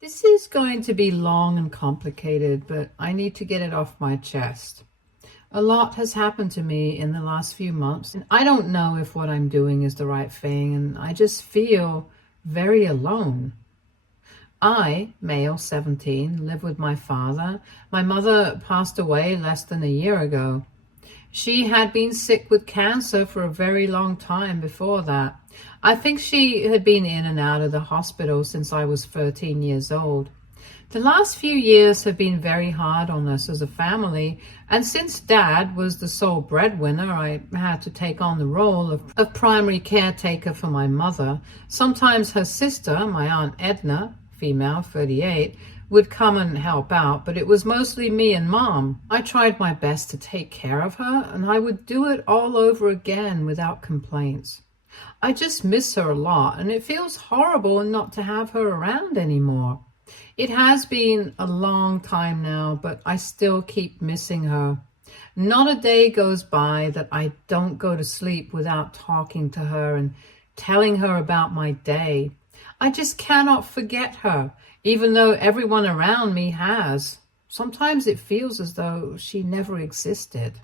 This is going to be long and complicated, but I need to get it off my chest. A lot has happened to me in the last few months, and I don't know if what I'm doing is the right thing, and I just feel very alone. I, male 17, live with my father. My mother passed away less than a year ago. She had been sick with cancer for a very long time before that. I think she had been in and out of the hospital since I was 13 years old. The last few years have been very hard on us as a family, and since Dad was the sole breadwinner, I had to take on the role of primary caretaker for my mother. Sometimes her sister, my Aunt Edna, female, 38, would come and help out, but it was mostly me and Mom. I tried my best to take care of her, and I would do it all over again without complaints. I just miss her a lot, and it feels horrible not to have her around anymore. It has been a long time now, but I still keep missing her. Not a day goes by that I don't go to sleep without talking to her and telling her about my day. I just cannot forget her, even though everyone around me has. Sometimes it feels as though she never existed.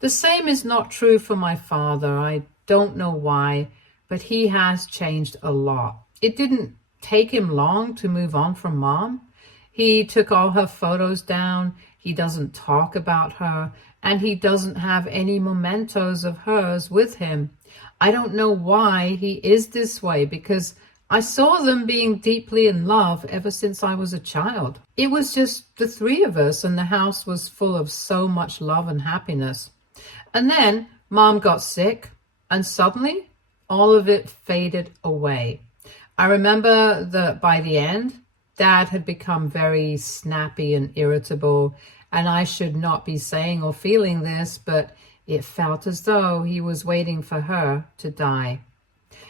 The same is not true for my father. I don't know why, but he has changed a lot. It didn't take him long to move on from Mom. He took all her photos down. He doesn't talk about her, and he doesn't have any mementos of hers with him. I don't know why he is this way, because I saw them being deeply in love ever since I was a child. It was just the three of us, and the house was full of so much love and happiness. And then Mom got sick, and suddenly all of it faded away. I remember that by the end, Dad had become very snappy and irritable, and I should not be saying or feeling this, but it felt as though he was waiting for her to die.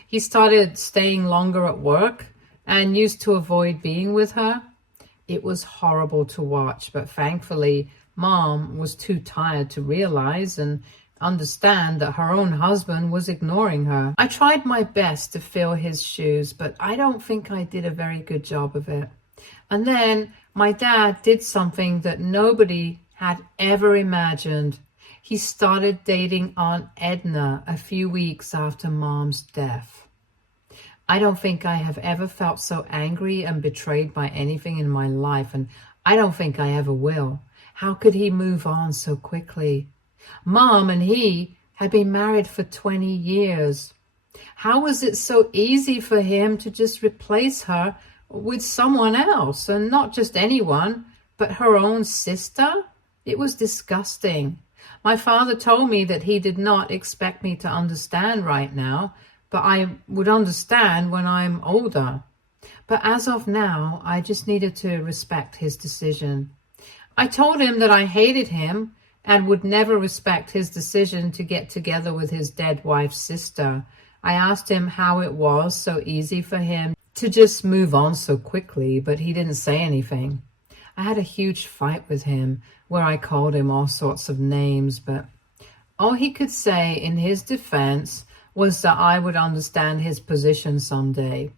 He started staying longer at work and used to avoid being with her. It was horrible to watch, but thankfully, Mom was too tired to realize and understand that her own husband was ignoring her. I tried my best to fill his shoes, but I don't think I did a very good job of it. And then my dad did something that nobody had ever imagined. He started dating Aunt Edna a few weeks after Mom's death. I don't think I have ever felt so angry and betrayed by anything in my life, and I don't think I ever will. How could he move on so quickly? Mom and he had been married for 20 years. How was it so easy for him to just replace her with someone else, and not just anyone, but her own sister? It was disgusting. My father told me that he did not expect me to understand right now, but I would understand when I'm older. But as of now, I just needed to respect his decision. I told him that I hated him and would never respect his decision to get together with his dead wife's sister. I asked him how it was so easy for him to just move on so quickly, but he didn't say anything. I had a huge fight with him where I called him all sorts of names, but all he could say in his defense was that I would understand his position someday.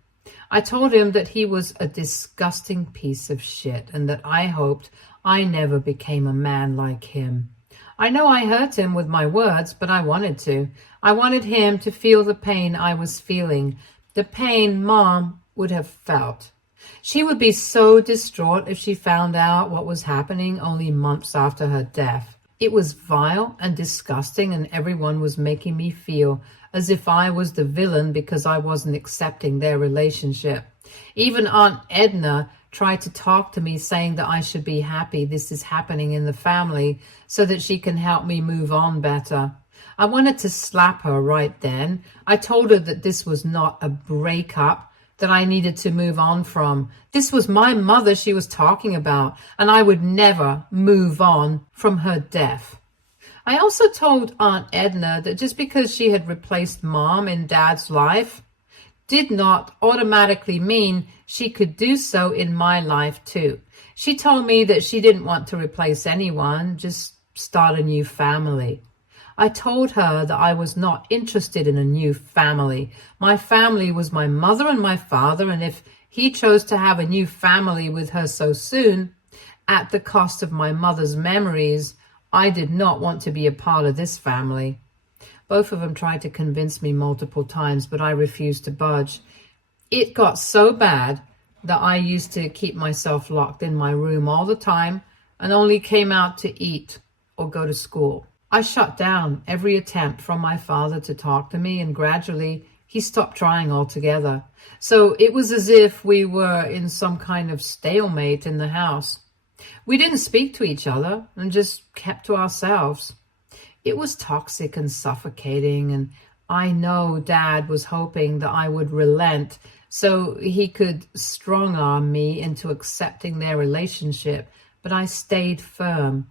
I told him that he was a disgusting piece of shit and that I hoped I never became a man like him. I know I hurt him with my words, but I wanted to. I wanted him to feel the pain I was feeling, the pain Mom would have felt. She would be so distraught if she found out what was happening only months after her death. It was vile and disgusting, and everyone was making me feel as if I was the villain because I wasn't accepting their relationship. Even Aunt Edna tried to talk to me, saying that I should be happy this is happening in the family so that she can help me move on better. I wanted to slap her right then. I told her that this was not a breakup that I needed to move on from. This was my mother she was talking about, and I would never move on from her death. I also told Aunt Edna that just because she had replaced Mom in Dad's life did not automatically mean she could do so in my life too. She told me that she didn't want to replace anyone, just start a new family. I told her that I was not interested in a new family. My family was my mother and my father, and if He chose to have a new family with her so soon, at the cost of my mother's memories. I did not want to be a part of this family. Both of them tried to convince me multiple times, but I refused to budge. It got so bad that I used to keep myself locked in my room all the time and only came out to eat or go to school. I shut down every attempt from my father to talk to me, and gradually he stopped trying altogether. So it was as if we were in some kind of stalemate in the house. We didn't speak to each other and just kept to ourselves. It was toxic and suffocating, and I know Dad was hoping that I would relent so he could strong-arm me into accepting their relationship, but I stayed firm.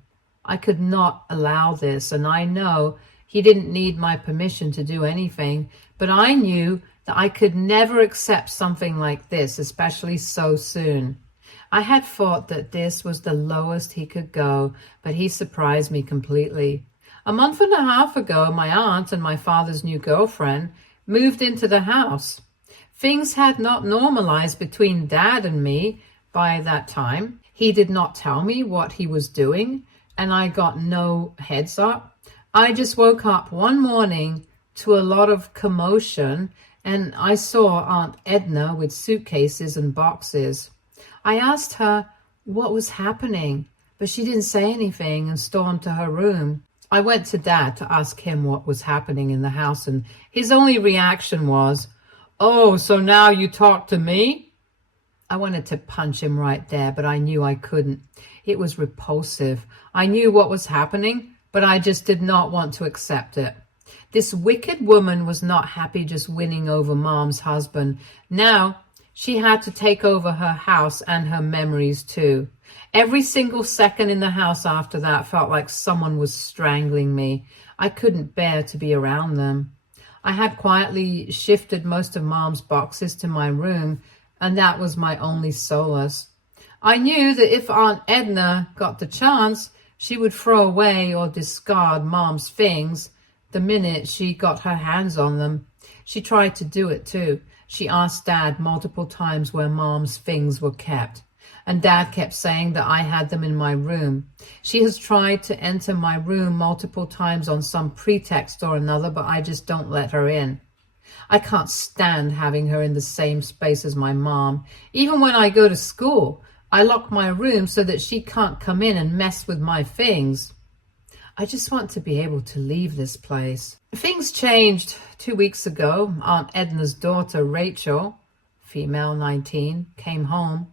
I could not allow this, and I know he didn't need my permission to do anything, but I knew that I could never accept something like this, especially so soon. I had thought that this was the lowest he could go, but he surprised me completely. A month and a half ago, my aunt and my father's new girlfriend moved into the house. Things had not normalized between Dad and me by that time. He did not tell me what he was doing, and I got no heads up. I just woke up one morning to a lot of commotion, and I saw Aunt Edna with suitcases and boxes. I asked her what was happening, but she didn't say anything and stormed to her room. I went to Dad to ask him what was happening in the house, and his only reaction was, "Oh, so now you talk to me?" I wanted to punch him right there, but I knew I couldn't. It was repulsive. I knew what was happening, but I just did not want to accept it. This wicked woman was not happy just winning over Mom's husband. Now she had to take over her house and her memories too. Every single second in the house after that felt like someone was strangling me. I couldn't bear to be around them. I had quietly shifted most of Mom's boxes to my room, and that was my only solace. I knew that if Aunt Edna got the chance, she would throw away or discard Mom's things the minute she got her hands on them. She tried to do it too. She asked Dad multiple times where Mom's things were kept, and Dad kept saying that I had them in my room. She has tried to enter my room multiple times on some pretext or another, but I just don't let her in. I can't stand having her in the same space as my mom. Even when I go to school, I lock my room so that she can't come in and mess with my things. I just want to be able to leave this place. Things changed 2 weeks ago. Aunt Edna's daughter, Rachel, female 19, came home.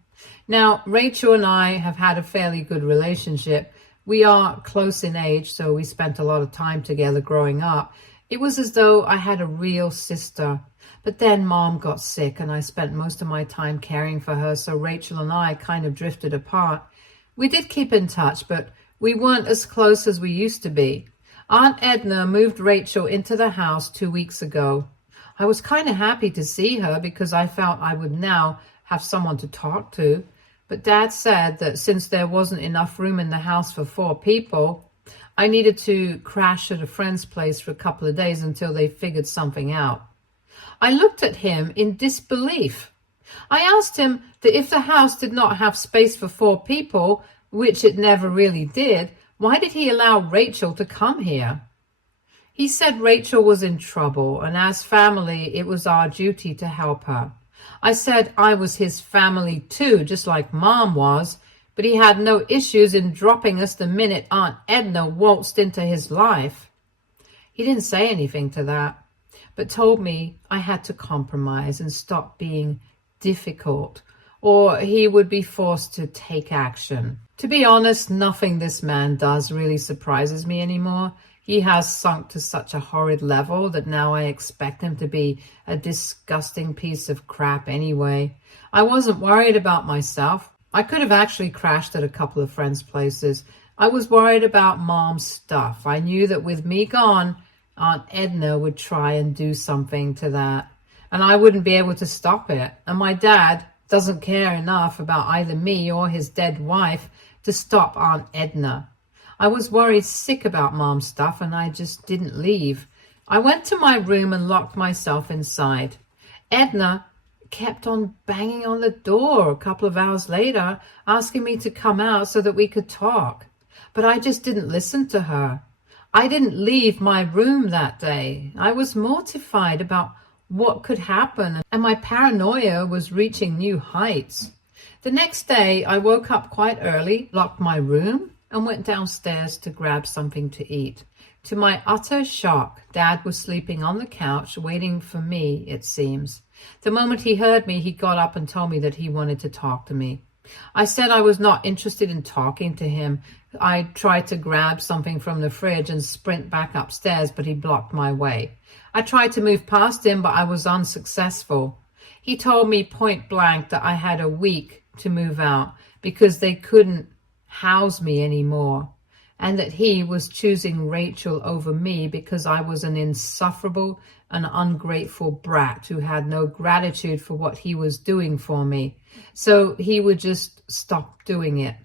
Now, Rachel and I have had a fairly good relationship. We are close in age, so we spent a lot of time together growing up. It was as though I had a real sister. But then Mom got sick, and I spent most of my time caring for her, so Rachel and I kind of drifted apart. We did keep in touch, but we weren't as close as we used to be. Aunt Edna moved Rachel into the house 2 weeks ago. I was kind of happy to see her because I felt I would now have someone to talk to. But Dad said that since there wasn't enough room in the house for 4 people, I needed to crash at a friend's place for a couple of days until they figured something out. I looked at him in disbelief. I asked him that if the house did not have space for 4 people, which it never really did, why did he allow Rachel to come here? He said Rachel was in trouble, and as family, it was our duty to help her. I said I was his family too, just like Mom was, but he had no issues in dropping us the minute Aunt Edna waltzed into his life. He didn't say anything to that, but told me I had to compromise and stop being difficult, or he would be forced to take action. To be honest, nothing this man does really surprises me anymore. He has sunk to such a horrid level that now I expect him to be a disgusting piece of crap anyway. I wasn't worried about myself. I could have actually crashed at a couple of friends' places. I was worried about Mom's stuff. I knew that with me gone, Aunt Edna would try and do something to that, and I wouldn't be able to stop it. And my dad doesn't care enough about either me or his dead wife to stop Aunt Edna. I was worried sick about Mom's stuff, and I just didn't leave. I went to my room and locked myself inside. Edna kept on banging on the door a couple of hours later, asking me to come out so that we could talk. But I just didn't listen to her. I didn't leave my room that day. I was mortified about what could happen, and my paranoia was reaching new heights. The next day, I woke up quite early, locked my room, and went downstairs to grab something to eat. To my utter shock, Dad was sleeping on the couch, waiting for me, it seems. The moment he heard me, he got up and told me that he wanted to talk to me. I said I was not interested in talking to him. I tried to grab something from the fridge and sprint back upstairs, but he blocked my way. I tried to move past him, but I was unsuccessful. He told me point blank that I had a week to move out because they couldn't house me anymore, and that he was choosing Rachel over me because I was an insufferable and ungrateful brat who had no gratitude for what he was doing for me. So he would just stop doing it.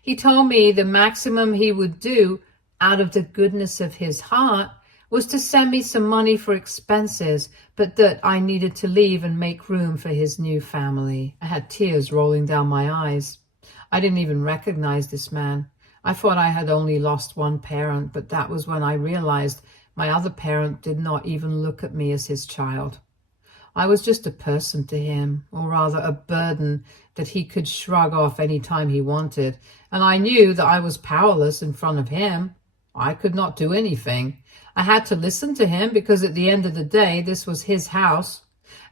He told me the maximum he would do out of the goodness of his heart was to send me some money for expenses, but that I needed to leave and make room for his new family. I had tears rolling down my eyes. I didn't even recognize this man. I thought I had only lost one parent, but that was when I realized my other parent did not even look at me as his child. I was just a person to him, or rather a burden that he could shrug off any time he wanted, and I knew that I was powerless in front of him. I could not do anything. I had to listen to him because at the end of the day, this was his house,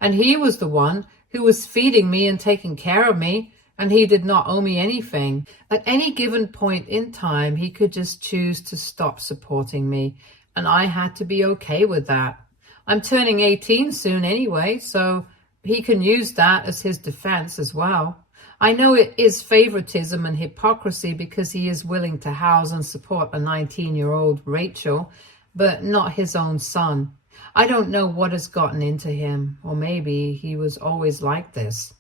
and he was the one who was feeding me and taking care of me, and he did not owe me anything. At any given point in time, he could just choose to stop supporting me, and I had to be okay with that. I'm turning 18 soon anyway, so he can use that as his defense as well. I know it is favoritism and hypocrisy because he is willing to house and support a 19-year-old Rachel, but not his own son. I don't know what has gotten into him, or maybe he was always like this,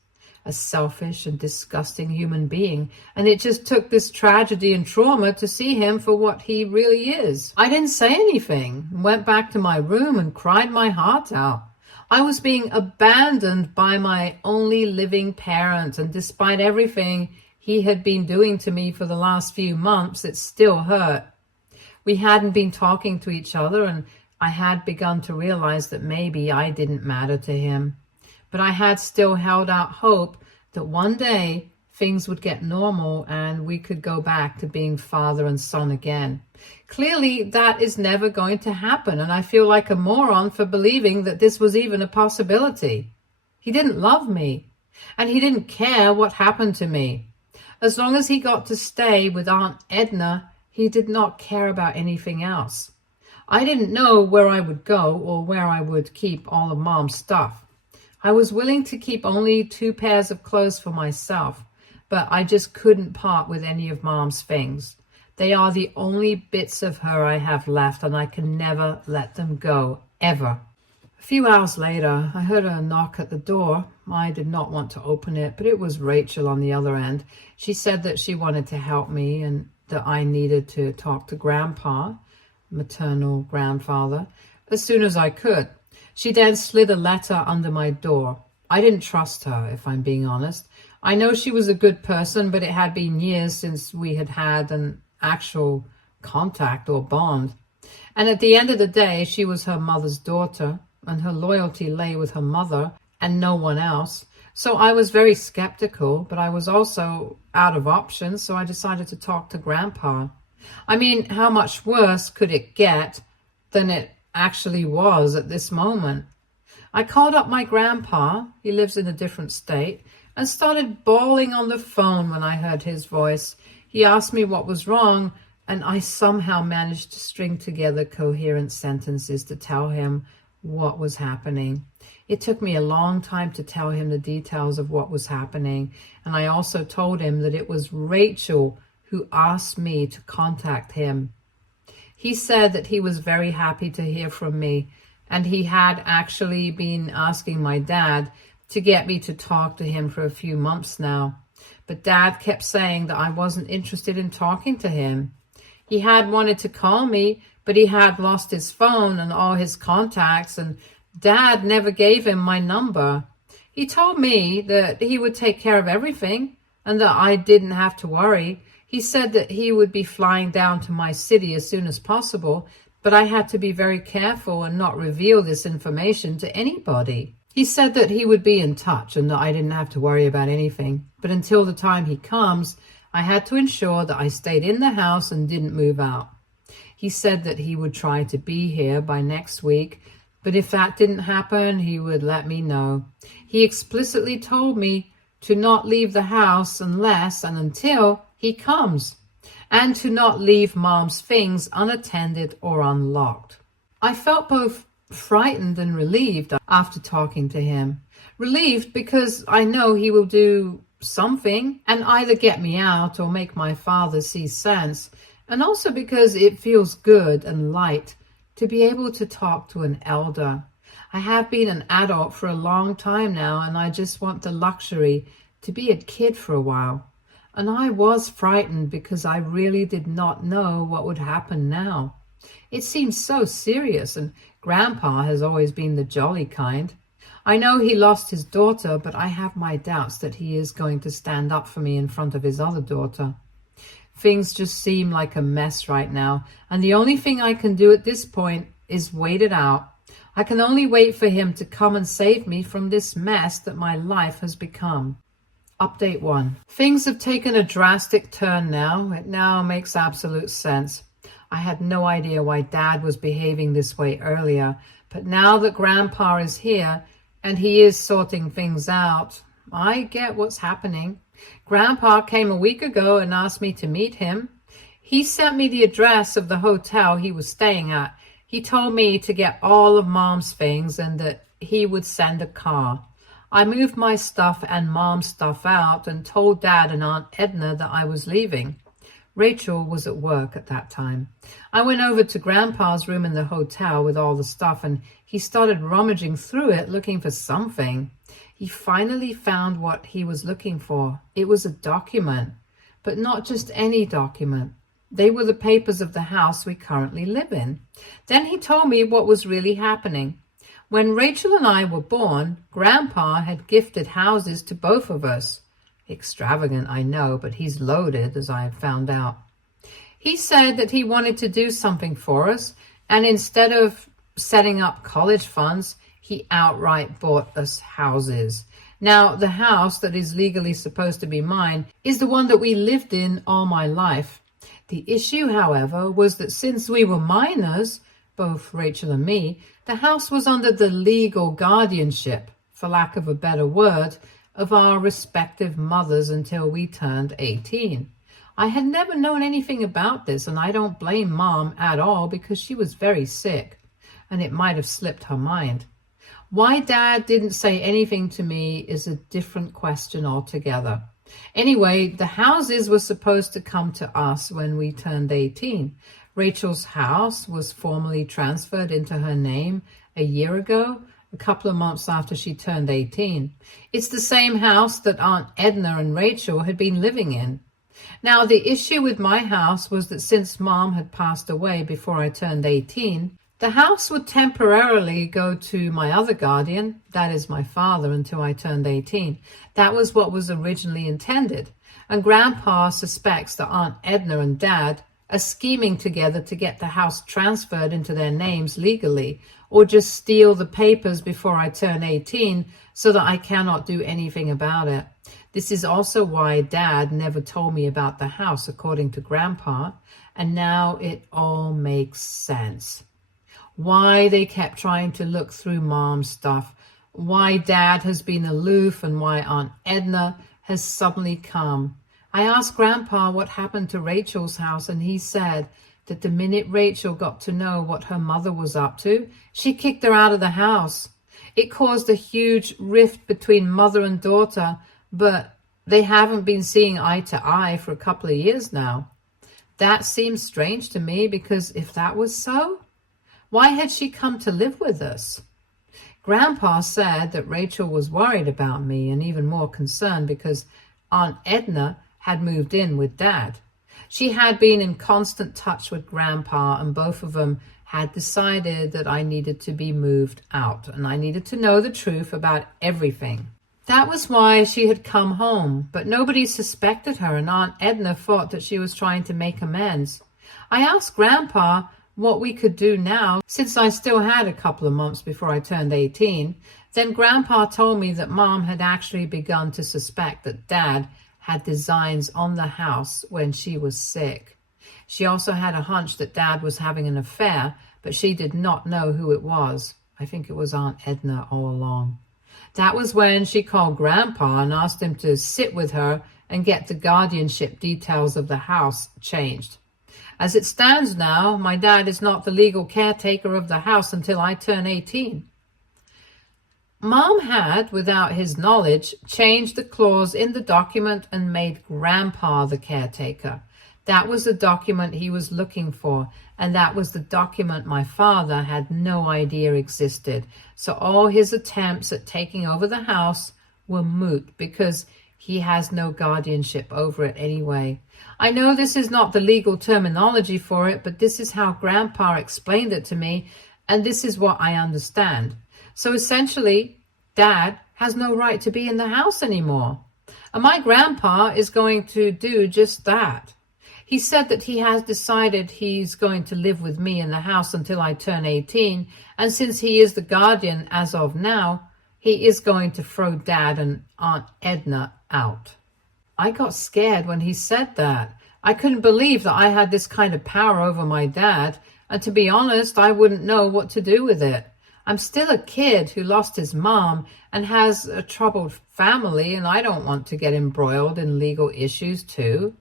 a selfish and disgusting human being, and it just took this tragedy and trauma to see him for what he really is. I didn't say anything, went back to my room and cried my heart out. I was being abandoned by my only living parent, and despite everything he had been doing to me for the last few months, it still hurt. We hadn't been talking to each other, and I had begun to realize that maybe I didn't matter to him. But I had still held out hope that one day things would get normal and we could go back to being father and son again. Clearly, that is never going to happen, and I feel like a moron for believing that this was even a possibility. He didn't love me, and he didn't care what happened to me. As long as he got to stay with Aunt Edna, he did not care about anything else. I didn't know where I would go or where I would keep all of Mom's stuff. I was willing to keep only 2 pairs of clothes for myself, but I just couldn't part with any of Mom's things. They are the only bits of her I have left, and I can never let them go, ever. A few hours later, I heard a knock at the door. I did not want to open it, but it was Rachel on the other end. She said that she wanted to help me and that I needed to talk to Grandpa, maternal grandfather, as soon as I could. She then slid a letter under my door. I didn't trust her, if I'm being honest. I know she was a good person, but it had been years since we had had an actual contact or bond. And at the end of the day, she was her mother's daughter, and her loyalty lay with her mother and no one else. So I was very skeptical, but I was also out of options, so I decided to talk to Grandpa. I mean, how much worse could it get than it actually was at this moment? I called up my grandpa, he lives in a different state, and started bawling on the phone when I heard his voice. He asked me what was wrong, and I somehow managed to string together coherent sentences to tell him what was happening. It took me a long time to tell him the details of what was happening, and I also told him that it was Rachel who asked me to contact him. He said that he was very happy to hear from me, and he had actually been asking my dad to get me to talk to him for a few months now. But Dad kept saying that I wasn't interested in talking to him. He had wanted to call me, but he had lost his phone and all his contacts, and Dad never gave him my number. He told me that he would take care of everything and that I didn't have to worry. He said that he would be flying down to my city as soon as possible, but I had to be very careful and not reveal this information to anybody. He said that he would be in touch and that I didn't have to worry about anything. But until the time he comes, I had to ensure that I stayed in the house and didn't move out. He said that he would try to be here by next week, but if that didn't happen, he would let me know. He explicitly told me to not leave the house unless and until he comes, and to not leave Mom's things unattended or unlocked. I felt both frightened and relieved after talking to him. Relieved because I know he will do something and either get me out or make my father see sense, and also because it feels good and light to be able to talk to an elder. I have been an adult for a long time now, and I just want the luxury to be a kid for a while. And I was frightened because I really did not know what would happen now. It seems so serious, and Grandpa has always been the jolly kind. I know he lost his daughter, but I have my doubts that he is going to stand up for me in front of his other daughter. Things just seem like a mess right now, and the only thing I can do at this point is wait it out. I can only wait for him to come and save me from this mess that my life has become. Update 1. Things have taken a drastic turn now. It now makes absolute sense. I had no idea why Dad was behaving this way earlier, but now that Grandpa is here and he is sorting things out, I get what's happening. Grandpa came a week ago and asked me to meet him. He sent me the address of the hotel he was staying at. He told me to get all of Mom's things and that he would send a car. I moved my stuff and Mom's stuff out and told Dad and Aunt Edna that I was leaving. Rachel was at work at that time. I went over to Grandpa's room in the hotel with all the stuff, and he started rummaging through it looking for something. He finally found what he was looking for. It was a document, but not just any document. They were the papers of the house we currently live in. Then he told me what was really happening. When Rachel and I were born, Grandpa had gifted houses to both of us. Extravagant, I know, but he's loaded, as I have found out. He said that he wanted to do something for us, and instead of setting up college funds, he outright bought us houses. Now, the house that is legally supposed to be mine is the one that we lived in all my life. The issue, however, was that since we were minors, both Rachel and me, the house was under the legal guardianship, for lack of a better word, of our respective mothers until we turned 18. I had never known anything about this, and I don't blame Mom at all because she was very sick, and it might have slipped her mind. Why Dad didn't say anything to me is a different question altogether. Anyway, the houses were supposed to come to us when we turned 18. Rachel's house was formally transferred into her name a year ago, a couple of months after she turned 18. It's the same house that Aunt Edna and Rachel had been living in. Now, the issue with my house was that since Mom had passed away before I turned 18, the house would temporarily go to my other guardian, that is my father, until I turned 18. That was what was originally intended. And Grandpa suspects that Aunt Edna and Dad are scheming together to get the house transferred into their names legally, or just steal the papers before I turn 18 so that I cannot do anything about it. This is also why Dad never told me about the house, according to Grandpa, and now it all makes sense. Why they kept trying to look through Mom's stuff, why Dad has been aloof, and why Aunt Edna has suddenly come. I asked Grandpa what happened to Rachel's house, and he said that the minute Rachel got to know what her mother was up to, she kicked her out of the house. It caused a huge rift between mother and daughter, but they haven't been seeing eye to eye for a couple of years now. That seems strange to me, because if that was so, why had she come to live with us? Grandpa said that Rachel was worried about me and even more concerned because Aunt Edna had moved in with Dad. She had been in constant touch with Grandpa, and both of them had decided that I needed to be moved out and I needed to know the truth about everything. That was why she had come home, but nobody suspected her, and Aunt Edna thought that she was trying to make amends. I asked Grandpa what we could do now, since I still had a couple of months before I turned 18. Then Grandpa told me that Mom had actually begun to suspect that Dad had designs on the house when she was sick. She also had a hunch that Dad was having an affair, but she did not know who it was. I think it was Aunt Edna all along. That was when she called Grandpa and asked him to sit with her and get the guardianship details of the house changed. As it stands now, my dad is not the legal caretaker of the house until I turn 18. Mom had, without his knowledge, changed the clause in the document and made Grandpa the caretaker. That was the document he was looking for, and that was the document my father had no idea existed. So all his attempts at taking over the house were moot because he has no guardianship over it anyway. I know this is not the legal terminology for it, but this is how Grandpa explained it to me, and this is what I understand. So essentially, Dad has no right to be in the house anymore. And my grandpa is going to do just that. He said that he has decided he's going to live with me in the house until I turn 18, and since he is the guardian as of now, he is going to throw Dad and Aunt Edna out. I got scared when he said that. I couldn't believe that I had this kind of power over my dad, and to be honest, I wouldn't know what to do with it. I'm still a kid who lost his mom and has a troubled family, and I don't want to get embroiled in legal issues too.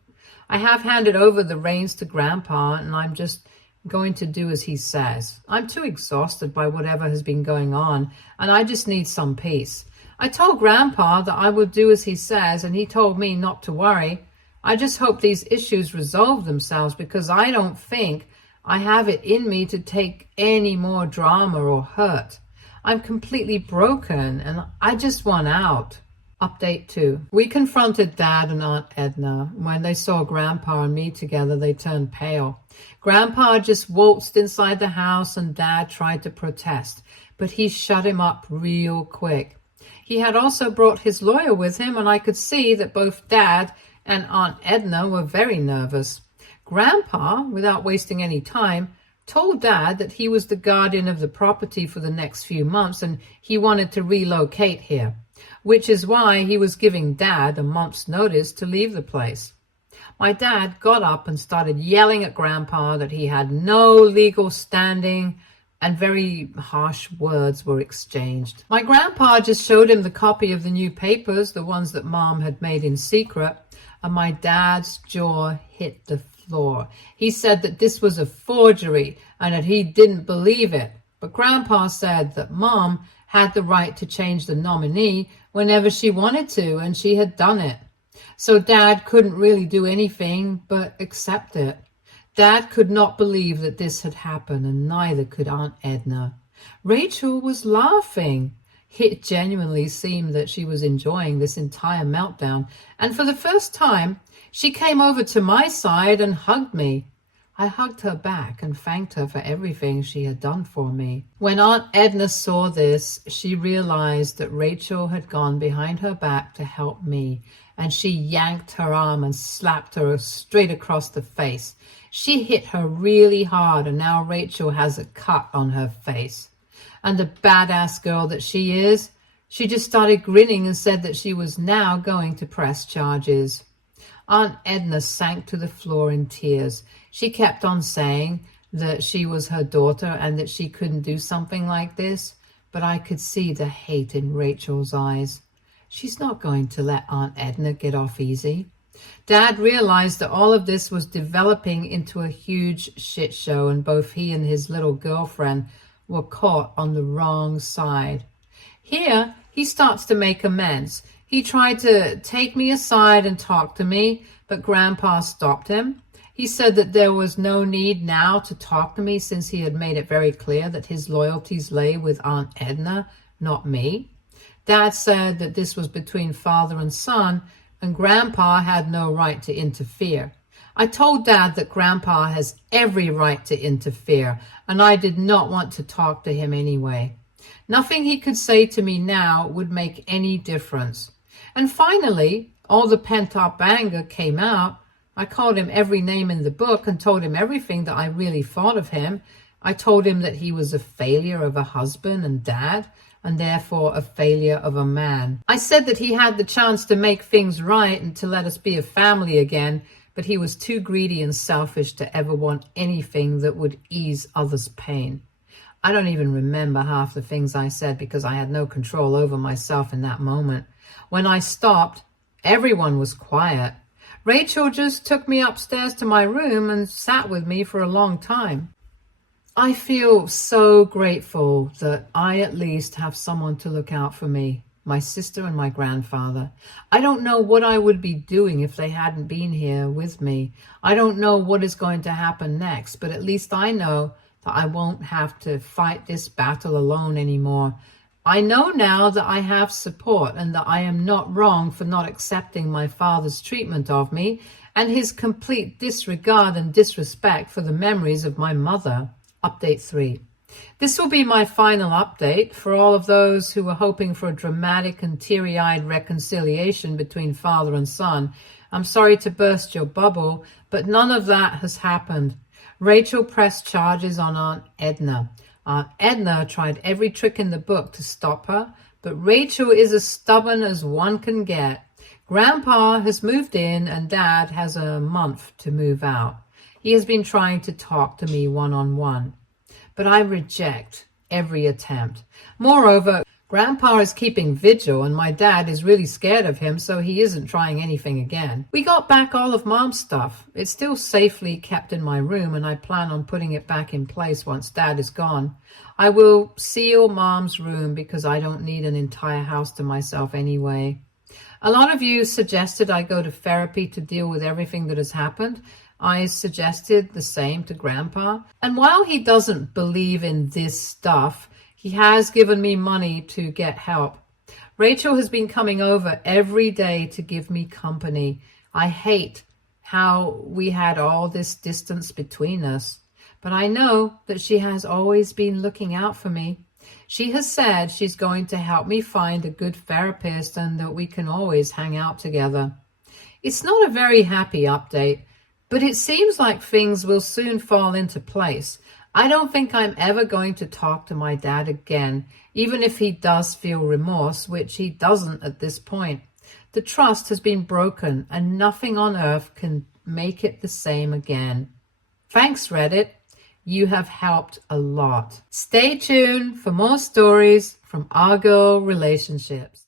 I have handed over the reins to Grandpa, and I'm just going to do as he says. I'm too exhausted by whatever has been going on, and I just need some peace. I told Grandpa that I would do as he says, and he told me not to worry. I just hope these issues resolve themselves, because I don't think I have it in me to take any more drama or hurt. I'm completely broken, and I just want out. Update 2. We confronted Dad and Aunt Edna. When they saw Grandpa and me together, they turned pale. Grandpa just waltzed inside the house, and Dad tried to protest, but he shut him up real quick. He had also brought his lawyer with him, and I could see that both Dad and Aunt Edna were very nervous. Grandpa, without wasting any time, told Dad that he was the guardian of the property for the next few months, and he wanted to relocate here, which is why he was giving Dad a month's notice to leave the place. My dad got up and started yelling at Grandpa that he had no legal standing, and very harsh words were exchanged. My grandpa just showed him the copy of the new papers, the ones that Mom had made in secret, and my dad's jaw hit the floor. He said that this was a forgery and that he didn't believe it. But Grandpa said that Mom had the right to change the nominee whenever she wanted to, and she had done it. So Dad couldn't really do anything but accept it. Dad could not believe that this had happened, and neither could Aunt Edna. Rachel was laughing. It genuinely seemed that she was enjoying this entire meltdown, and for the first time, she came over to my side and hugged me. I hugged her back and thanked her for everything she had done for me. When Aunt Edna saw this, she realized that Rachel had gone behind her back to help me, and she yanked her arm and slapped her straight across the face. She hit her really hard, and now Rachel has a cut on her face. And the badass girl that she is, she just started grinning and said that she was now going to press charges. Aunt Edna sank to the floor in tears. She kept on saying that she was her daughter and that she couldn't do something like this, but I could see the hate in Rachel's eyes. She's not going to let Aunt Edna get off easy. Dad realized that all of this was developing into a huge shit show, and both he and his little girlfriend were caught on the wrong side. Here, he starts to make amends. He tried to take me aside and talk to me, but Grandpa stopped him. He said that there was no need now to talk to me since he had made it very clear that his loyalties lay with Aunt Edna, not me. Dad said that this was between father and son, and Grandpa had no right to interfere. I told Dad that Grandpa has every right to interfere, and I did not want to talk to him anyway. Nothing he could say to me now would make any difference. And finally, all the pent-up anger came out. I called him every name in the book and told him everything that I really thought of him. I told him that he was a failure of a husband and dad, and therefore a failure of a man. I said that he had the chance to make things right and to let us be a family again, but he was too greedy and selfish to ever want anything that would ease others' pain. I don't even remember half the things I said because I had no control over myself in that moment. When I stopped, everyone was quiet. Rachel just took me upstairs to my room and sat with me for a long time. I feel so grateful that I at least have someone to look out for me, my sister and my grandfather. I don't know what I would be doing if they hadn't been here with me. I don't know what is going to happen next, but at least I know that I won't have to fight this battle alone anymore. I know now that I have support and that I am not wrong for not accepting my father's treatment of me and his complete disregard and disrespect for the memories of my mother. Update 3. This will be my final update for all of those who were hoping for a dramatic and teary-eyed reconciliation between father and son. I'm sorry to burst your bubble, but none of that has happened. Rachel pressed charges on Aunt Edna. Aunt Edna tried every trick in the book to stop her, but Rachel is as stubborn as one can get. Grandpa has moved in and Dad has a month to move out. He has been trying to talk to me one-on-one, but I reject every attempt. Moreover, Grandpa is keeping vigil and my dad is really scared of him, so he isn't trying anything again. We got back all of Mom's stuff. It's still safely kept in my room and I plan on putting it back in place once Dad is gone. I will seal Mom's room because I don't need an entire house to myself anyway. A lot of you suggested I go to therapy to deal with everything that has happened. I suggested the same to Grandpa. And while he doesn't believe in this stuff, he has given me money to get help. Rachel has been coming over every day to give me company. I hate how we had all this distance between us, but I know that she has always been looking out for me. She has said she's going to help me find a good therapist and that we can always hang out together. It's not a very happy update, but it seems like things will soon fall into place. I don't think I'm ever going to talk to my dad again, even if he does feel remorse, which he doesn't at this point. The trust has been broken and nothing on earth can make it the same again. Thanks, Reddit. You have helped a lot. Stay tuned for more stories from our girl relationships.